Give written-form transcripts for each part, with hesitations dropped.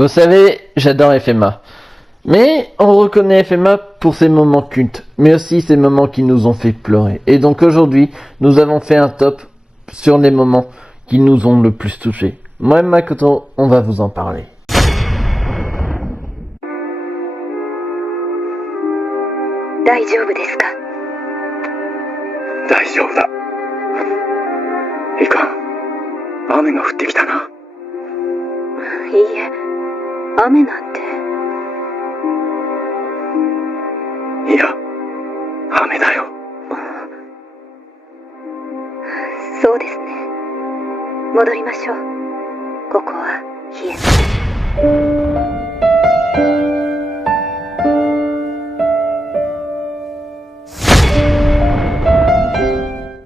Vous savez, j'adore FMA. Mais on reconnaît FMA pour ses moments cultes, mais aussi ses moments qui nous ont fait pleurer. Et donc aujourd'hui, nous avons fait un top sur les moments qui nous ont le plus touchés. Moi et Makoto, on va vous en parler.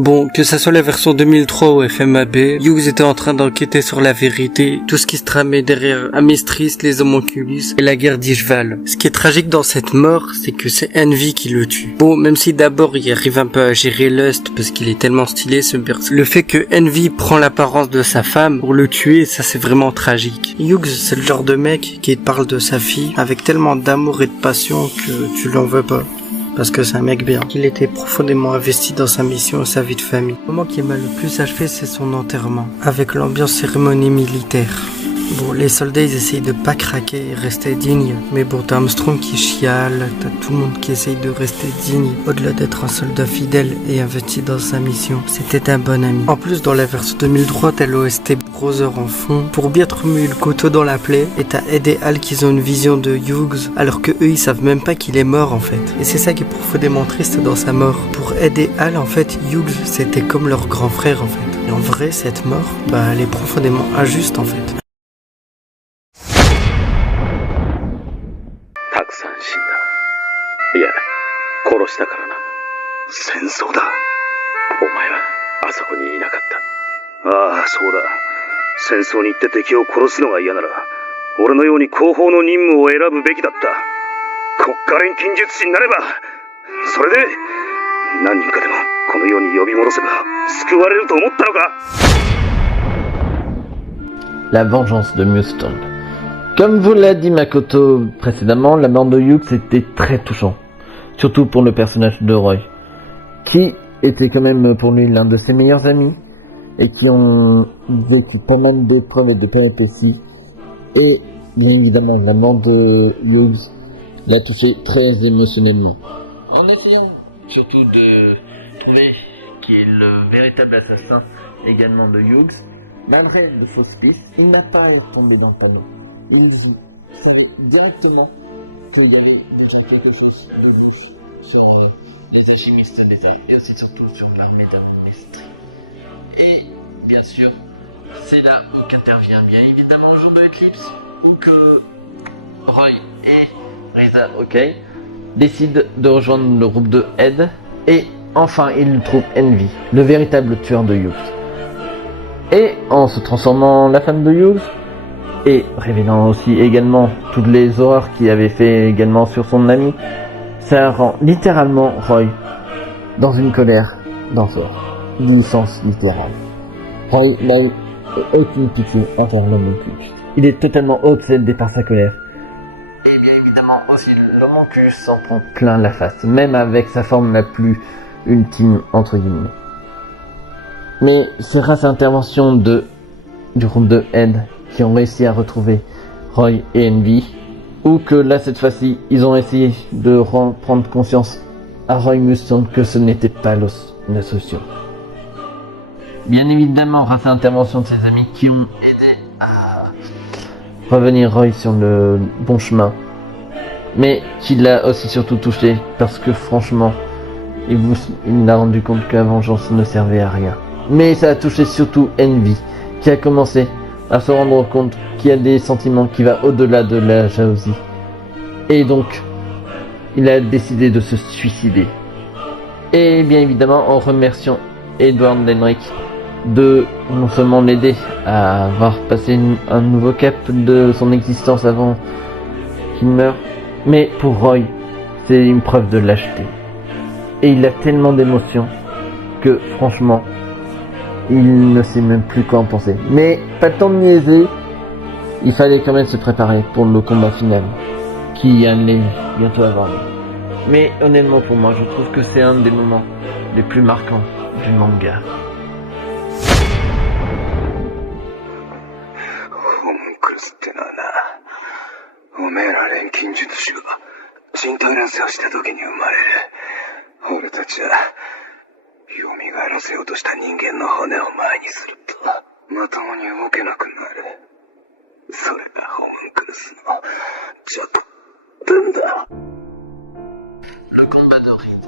Bon, que ça soit la version 2003 ou FMAB, Hughes était en train d'enquêter sur la vérité, tout ce qui se tramait derrière Amestris, les homonculus et la guerre d'Ishval. Ce qui est tragique dans cette mort, c'est que c'est Envy qui le tue. Bon, même si d'abord il arrive un peu à gérer Lust parce qu'il est tellement stylé ce perso. Le fait que Envy prend l'apparence de sa femme pour le tuer, ça c'est vraiment tragique. Hughes, c'est le genre de mec qui te parle de sa fille avec tellement d'amour et de passion que tu l'en veux pas. Parce que c'est un mec bien. Il était profondément investi dans sa mission et sa vie de famille. Le moment qui m'a le plus achevé, c'est son enterrement, avec l'ambiance cérémonie militaire. Bon, les soldats, ils essayent de pas craquer et rester dignes. Mais bon, t'as Armstrong qui chiale, t'as tout le monde qui essaye de rester digne. Au-delà d'être un soldat fidèle et investi dans sa mission, c'était un bon ami. En plus, dans la version 2003, t'as l'OST Brother en fond, pour bien te remuer le couteau dans la plaie. Et t'as Ed et Al qui ont une vision de Hughes, alors que eux, ils savent même pas qu'il est mort, en fait. Et c'est ça qui est profondément triste dans sa mort. Pour Ed et Al, en fait, Hughes, c'était comme leur grand frère, en fait. Et en vrai, cette mort, elle est profondément injuste, en fait. La vengeance de Mustang. Comme vous l'a dit Makoto précédemment, la mort de Hughes était très touchant. Surtout pour le personnage de Roy, qui était quand même pour lui l'un de ses meilleurs amis, et qui ont vécu pas mal d'épreuves et de péripéties. Et bien évidemment, la mort de Hughes l'a touché très émotionnellement. En essayant surtout de trouver qui est le véritable assassin également de Hughes, malgré de fausses pistes, il n'a pas tombé dans le panneau. Il savait directement qu'il y avait d'autres quelque chose sur les alchimistes des arts, et aussi surtout sur l'armée d'Amestris. Et bien sûr, c'est là où qu'intervient bien évidemment le jour de l'éclipse, où que Roy et Reza décident de rejoindre le groupe de Ed, et enfin ils trouvent Envy, le véritable tueur de Hughes. Et en se transformant en la femme de Hughes, et révélant aussi également toutes les horreurs qu'il avait fait également sur son ami, ça rend littéralement Roy dans une colère d'enfer, du sens littéral. Roy n'a eu aucune pitié envers l'homme occulte. Il est totalement obsédé par sa colère. Et bien évidemment aussi l'homme occulte s'en prend plein la face, même avec sa forme la plus ultime entre guillemets. Mais c'est grâce à l'intervention du groupe de Ed qui ont réussi à retrouver Roy et Envy, ou que là cette fois-ci ils ont essayé de prendre conscience à Roy Mustang que ce n'était pas la solution. Bien évidemment grâce à l'intervention de ses amis qui ont aidé à revenir Roy sur le bon chemin, mais qui l'a aussi surtout touché parce que franchement il a rendu compte que la vengeance ne servait à rien. Mais ça a touché surtout Envy, qui a commencé à se rendre compte qu'il y a des sentiments qui vont au-delà de la jalousie. Et donc, il a décidé de se suicider. Et bien évidemment, en remerciant Edward Henrik de non seulement l'aider à avoir passé un nouveau cap de son existence avant qu'il meure, mais pour Roy, c'est une preuve de lâcheté. Et il a tellement d'émotions que franchement, il ne sait même plus quoi en penser. Mais pas le temps de niaiser, il fallait quand même se préparer pour le combat final, qui allait bientôt avoir lieu. Mais honnêtement pour moi, je trouve que c'est un des moments les plus marquants du manga. ホムンクルスってのはな、おめえら錬金術師が身体乱世をした時に生まれる。俺たちは蘇らせようとした人間の骨を前にするとまともに動けなくなる。それがホムンクルスの弱点だ。 Le combat de Reed.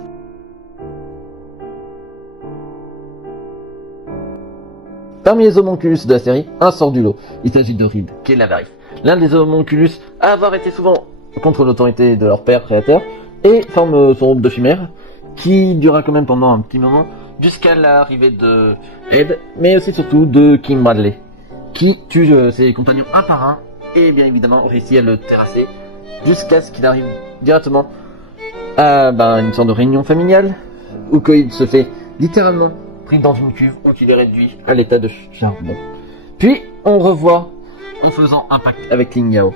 Parmi les homonculus de la série, un sort du lot. Il s'agit de Reed, qui est l'avarice. L'un des homonculus à avoir été souvent contre l'autorité de leur père créateur, et forme son groupe de chimères, qui durera quand même pendant un petit moment, jusqu'à l'arrivée de Ed, mais aussi surtout de Kim Bradley, qui tue ses compagnons un par un, et bien évidemment réussit à le terrasser, jusqu'à ce qu'il arrive directement à une sorte de réunion familiale, où il se fait littéralement pris dans une cuve, où il est réduit à l'état de charbon. Puis on revoit en faisant un pacte avec Ling Yao.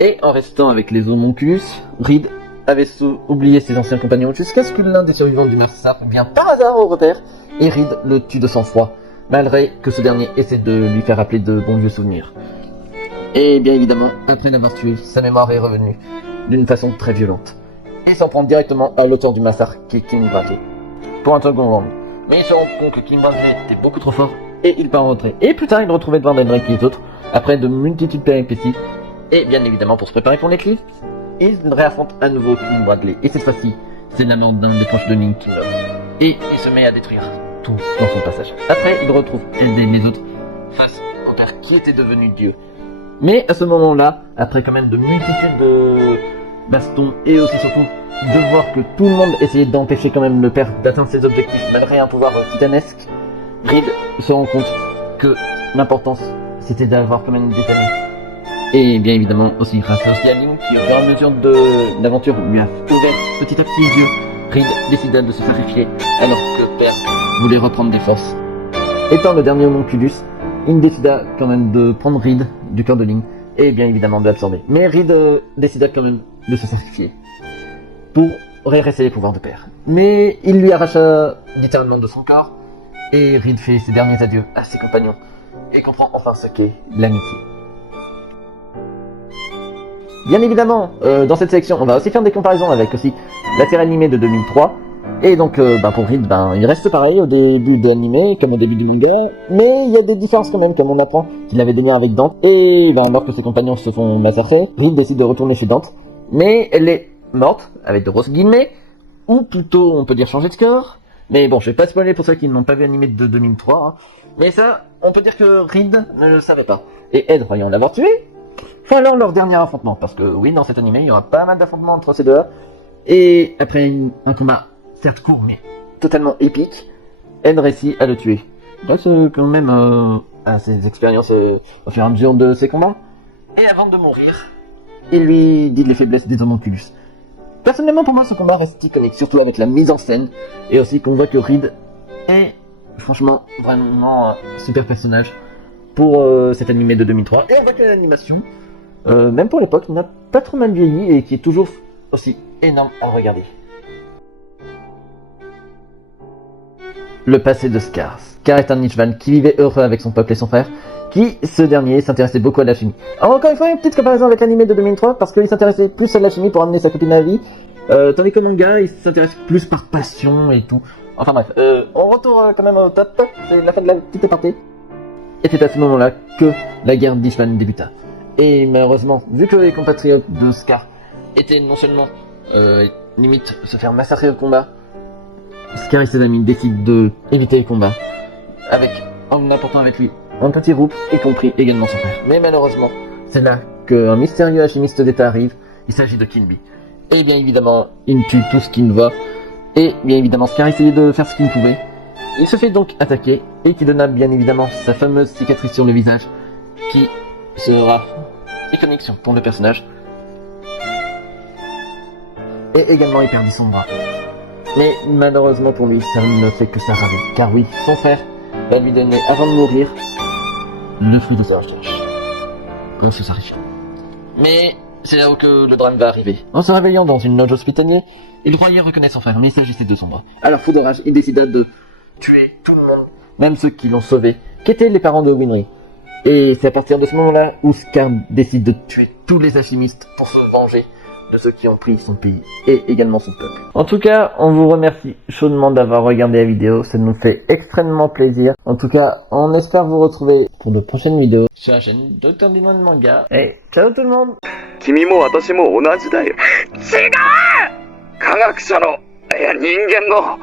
Et en restant avec les homonculus, Reed avait oublié ses anciens compagnons jusqu'à ce que l'un des survivants du massacre vienne par hasard au repère, et Reed le tue de sang-froid, malgré que ce dernier essaie de lui faire rappeler de bons vieux souvenirs. Et bien évidemment, après l'avoir tué, sa mémoire est revenue, d'une façon très violente. Et s'en prend directement à l'auteur du massacre, qui est Kim Bradley, pour un second round. Mais il se rend compte que Kim Bradley était beaucoup trop fort, et il part en retrait. Et plus tard, il retrouve Edward Elric et les autres, après de multitudes de péripéties, et bien évidemment pour se préparer pour l'éclipse, il réaffronte à nouveau Kim Bradley. Et cette fois-ci, c'est la mort d'un des proches de Link Kingdom. Et il se met à détruire tout dans son passage. Après, il retrouve Ed et les autres face au père qui était devenu Dieu. Mais à ce moment-là, après quand même de multitudes de bastons, et aussi surtout de voir que tout le monde essayait d'empêcher quand même le père d'atteindre ses objectifs malgré un pouvoir titanesque, Reed se rend compte que l'importance c'était d'avoir quand même des amis. Et bien évidemment aussi grâce aussi à Link qui au fur et à mesure de l'aventure lui a ouvert petit à petit les yeux, Reed décida de se sacrifier alors que le père voulait reprendre des forces. Étant le dernier homonculus, il décida quand même de prendre Reed du cœur de Link et bien évidemment de l'absorber. Mais Reed décida quand même de se sacrifier pour réagresser les pouvoirs de père. Mais il lui arracha littéralement de son corps et Reed fait ses derniers adieux à ses compagnons et comprend enfin ce qu'est l'amitié. Bien évidemment, dans cette sélection, on va aussi faire des comparaisons avec aussi la série animée de 2003. Et donc, pour Reed, il reste pareil au début de l'animé, comme au début du manga. Mais il y a des différences quand même, comme on apprend qu'il avait des liens avec Dante. Et alors que ses compagnons se font massacrer, Reed décide de retourner chez Dante. Mais elle est morte, avec de grosses guillemets, ou plutôt, on peut dire changer de corps. Mais bon, je vais pas spoiler pour ceux qui n'ont pas vu l'animé de 2003. Hein. Mais ça, on peut dire que Reed ne le savait pas. Et Ed, croyant l'avoir tué, enfin alors leur dernier affrontement, parce que oui, dans cet animé, il y aura pas mal d'affrontements entre ces deux-là. Et après un combat, certes court, mais totalement épique, Ed réussit à le tuer. Grâce quand même à ses expériences au fur et à mesure de ses combats. Et avant de mourir, il lui dit les faiblesses des homonculus. Personnellement, pour moi, ce combat reste iconique, surtout avec la mise en scène, et aussi qu'on voit que Reed est, franchement, vraiment un super personnage pour cet animé de 2003. Et on voit que l'animation, même pour l'époque, n'a pas trop mal vieilli et qui est toujours aussi énorme à regarder. Le passé de Scar. Scar est un Nichiban qui vivait heureux avec son peuple et son frère, qui, ce dernier, s'intéressait beaucoup à la chimie. Alors encore une fois, une petite comparaison avec l'animé de 2003, parce qu'il s'intéressait plus à la chimie pour amener sa copine à la vie, tandis que le manga, il s'intéresse plus par passion et tout. Enfin bref, on retourne quand même au top, c'est la fin de la petite aparté. Et c'est à ce moment-là que la guerre d'Ichiban débuta. Et malheureusement, vu que les compatriotes de Scar étaient non seulement limite se faire massacrer au combat, Scar et ses amis décident de éviter les combats, en apportant avec lui un petit groupe, y compris également son frère. Mais malheureusement, c'est là qu'un mystérieux alchimiste d'État arrive, il s'agit de Kinbi. Et bien évidemment, il tue tout ce qu'il voit, et bien évidemment Scar essayait de faire ce qu'il pouvait. Il se fait donc attaquer, et qui donna bien évidemment sa fameuse cicatrice sur le visage, qui sera iconique pour le personnage. Et également il perdit son bras. Mais malheureusement pour lui, ça ne fait que s'aggraver. Car oui, son frère va lui donner, avant de mourir, le fruit de sa recherche. que ce s'arrive. Mais c'est là où que le drame va arriver. En se réveillant dans une loge hospitalière, il croyait reconnaître son frère, mais il s'agissait de son bras. Alors fou de rage, il décida de tuer tout le monde, même ceux qui l'ont sauvé, qui étaient les parents de Winry. Et c'est à partir de ce moment-là où Scar décide de tuer tous les alchimistes pour se venger de ceux qui ont pris son pays et également son peuple. En tout cas, on vous remercie chaudement d'avoir regardé la vidéo, ça nous fait extrêmement plaisir. En tout cas, on espère vous retrouver pour de prochaines vidéos sur la chaîne Dr. Dino de Manga. Et ciao tout le monde! 君も私も同じだよ。違う！科学者の、いや人間の、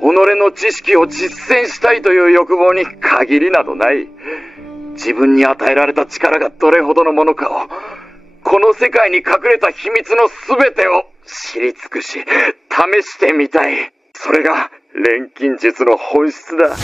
己の知識を実践したいという欲望に限りなどない。自分に与えられた力がどれほどのものかを、この世界に隠れた秘密の全てを知り尽くし、試してみたい。それが錬金術の本質だ。